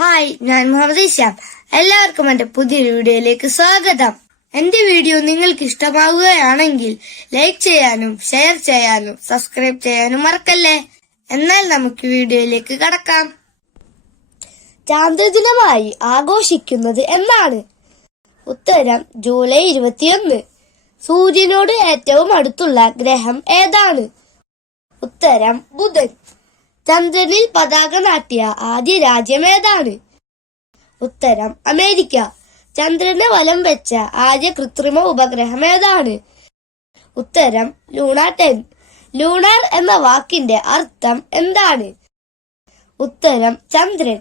Hi, ഞാൻ മുഹമ്മദ് ഇഷാം. എല്ലാവർക്കും എന്റെ പുതിയൊരു വീഡിയോയിലേക്ക് സ്വാഗതം. എന്റെ വീഡിയോ നിങ്ങൾക്ക് ഇഷ്ടമാവുകയാണെങ്കിൽ ലൈക്ക് ചെയ്യാനും ഷെയർ ചെയ്യാനും സബ്സ്ക്രൈബ് ചെയ്യാനും മറക്കല്ലേ. എന്നാൽ നമുക്ക് വീഡിയോയിലേക്ക് കടക്കാം. ചാന്ദ്രദിനമായി ആഘോഷിക്കുന്നത് എന്നാണ്? ഉത്തരം ജൂലൈ 21. സൂര്യനോട് ഏറ്റവും അടുത്തുള്ള ഗ്രഹം ഏതാണ്? ഉത്തരം ബുധൻ. ചന്ദ്രനിൽ പതാക നാട്ടിയ ആദ്യ രാജ്യം ഏതാണ്? ഉത്തരം അമേരിക്ക. ചന്ദ്രനെ വലം വെച്ച ആദ്യ കൃത്രിമ ഉപഗ്രഹം ഏതാണ്? ഉത്തരം ലൂണാർ 10. ലൂണാർ എന്ന വാക്കിന്റെ അർത്ഥം എന്താണ്? ഉത്തരം ചന്ദ്രൻ.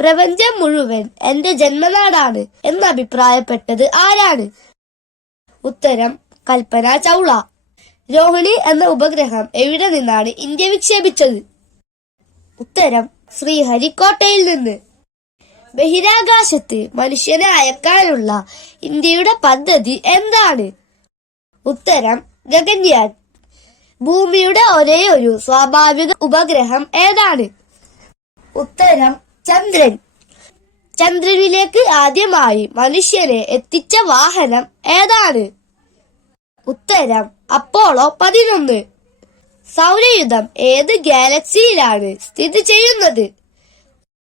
പ്രപഞ്ചം മുഴുവൻ എന്റെ ജന്മനാടാണ് എന്ന് അഭിപ്രായപ്പെട്ടത് ആരാണ്? ഉത്തരം കൽപ്പന ചൗള. രോഹിണി എന്ന ഉപഗ്രഹം എവിടെ നിന്നാണ് ഇന്ത്യ വിക്ഷേപിച്ചത്? ഉത്തരം ശ്രീഹരിക്കോട്ടയിൽ നിന്ന്. ബഹിരാകാശത്ത് മനുഷ്യനെ അയക്കാനുള്ള ഇന്ത്യയുടെ പദ്ധതി എന്താണ്? ഉത്തരം ഗഗൻയാൻ. ഭൂമിയുടെ ഒരേയൊരു സ്വാഭാവിക ഉപഗ്രഹം ഏതാണ്? ഉത്തരം ചന്ദ്രൻ. ചന്ദ്രനിലേക്ക് ആദ്യമായി മനുഷ്യനെ എത്തിച്ച വാഹനം ഏതാണ്? ഉത്തരം അപ്പോളോ 11. സൗരയൂഥം ഏത് ഗാലക്സിയിലാണ് സ്ഥിതി ചെയ്യുന്നത്?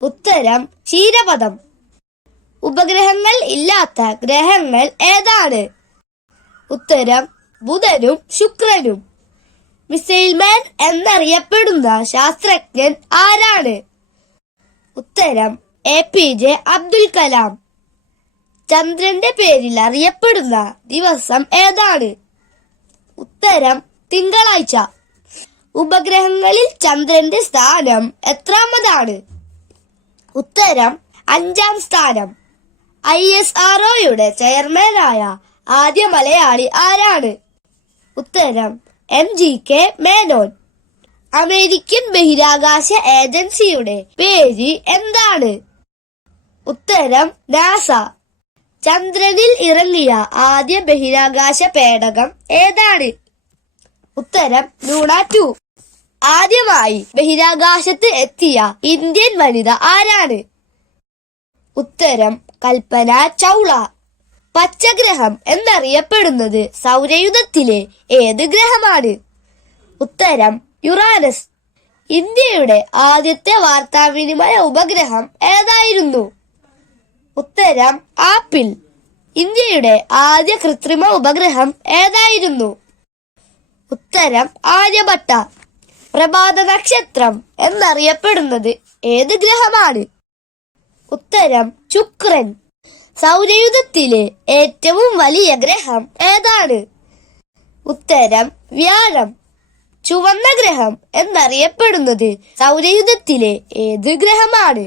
ഉത്തരം ക്ഷീരപഥം. ഉപഗ്രഹങ്ങൾ ഇല്ലാത്ത ഗ്രഹങ്ങൾ ഏതാണ്? ഉത്തരം ബുധനും ശുക്രനും. മിസൈൽ മാൻ എന്നറിയപ്പെടുന്ന ശാസ്ത്രജ്ഞൻ ആരാണ്? ഉത്തരം APJ അബ്ദുൽ കലാം. ചന്ദ്രന്റെ പേരിൽ അറിയപ്പെടുന്ന ദിവസം ഏതാണ്? ഉത്തരം തിങ്കളാഴ്ച. ഉപഗ്രഹങ്ങളിൽ ചന്ദ്രന്റെ സ്ഥാനം എത്രാമതാണ്? ഉത്തരം 5ാം സ്ഥാനം. ISROയുടെ ചെയർമാനായ ആദ്യ മലയാളി ആരാണ്? ഉത്തരം MGK മേനോൻ. അമേരിക്കൻ ബഹിരാകാശ ഏജൻസിയുടെ പേര് എന്താണ്? ഉത്തരം നാസ. ചന്ദ്രനിൽ ഇറങ്ങിയ ആദ്യ ബഹിരാകാശ പേടകം ഏതാണ്? ഉത്തരം ലൂണ 2. ആദ്യമായി ബഹിരാകാശത്ത് എത്തിയ ഇന്ത്യൻ വനിത ആരാണ്? ഉത്തരം കൽപ്പന ചൗള. പച്ചഗ്രഹം എന്നറിയപ്പെടുന്നത് സൗരയൂഥത്തിലെ ഏത് ഗ്രഹമാണ്? ഉത്തരം യുറാനസ്. ഇന്ത്യയുടെ ആദ്യത്തെ വാർത്താവിനിമയ ഉപഗ്രഹം ഏതായിരുന്നു? ഉത്തരം ആപ്പിൾ. ഇന്ത്യയുടെ ആദ്യ കൃത്രിമ ഉപഗ്രഹം ഏതായിരുന്നു? ഉത്തരം ആര്യഭട്ട. പ്രഭാത നക്ഷത്രം എന്നറിയപ്പെടുന്നത് ഏത് ഗ്രഹമാണ്? ഉത്തരം ശുക്രൻ. സൗരയൂഥത്തിലെ ഏറ്റവും വലിയ ഗ്രഹം ഏതാണ്? ഉത്തരം വ്യാഴം. ചുവന്ന ഗ്രഹം എന്നറിയപ്പെടുന്നത് സൗരയൂഥത്തിലെ ഏത് ഗ്രഹമാണ്?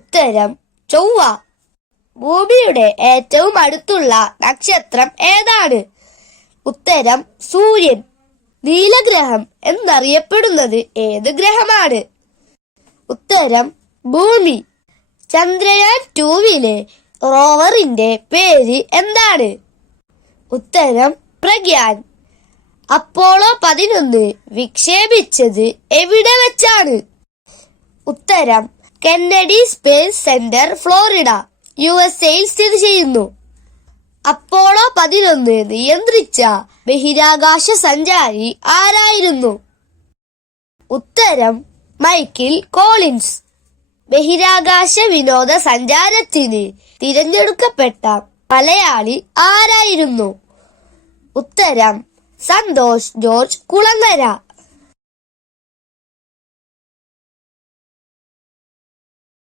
ഉത്തരം ചൊവ്വ. ഭൂമിയുടെ ഏറ്റവും അടുത്തുള്ള നക്ഷത്രം ഏതാണ്? ഉത്തരം സൂര്യൻ. നീലഗ്രഹം എന്നറിയപ്പെടുന്നത് ഏത് ഗ്രഹമാണ്? ഉത്തരം ഭൂമി. ചന്ദ്രയാൻ 2 റോവറിന്റെ പേര് എന്താണ്? ഉത്തരം പ്രഗ്യാൻ. അപ്പോളോ 11 വിക്ഷേപിച്ചത് എവിടെ വെച്ചാണ്? ഉത്തരം Kennedy space centre, Florida, USA സ്ഥിതി ചെയ്യുന്നു. അപ്പോളോ 11 നിയന്ത്രിച്ച ബഹിരാകാശ സഞ്ചാരി ആരായിരുന്നു? ഉത്തരം മൈക്കിൾ കോളിൻസ്. ബഹിരാകാശ വിനോദ സഞ്ചാരത്തിന് തിരഞ്ഞെടുക്കപ്പെട്ട മലയാളി ആരായിരുന്നു? ഉത്തരം സന്തോഷ് ജോർജ് കുളങ്ങര.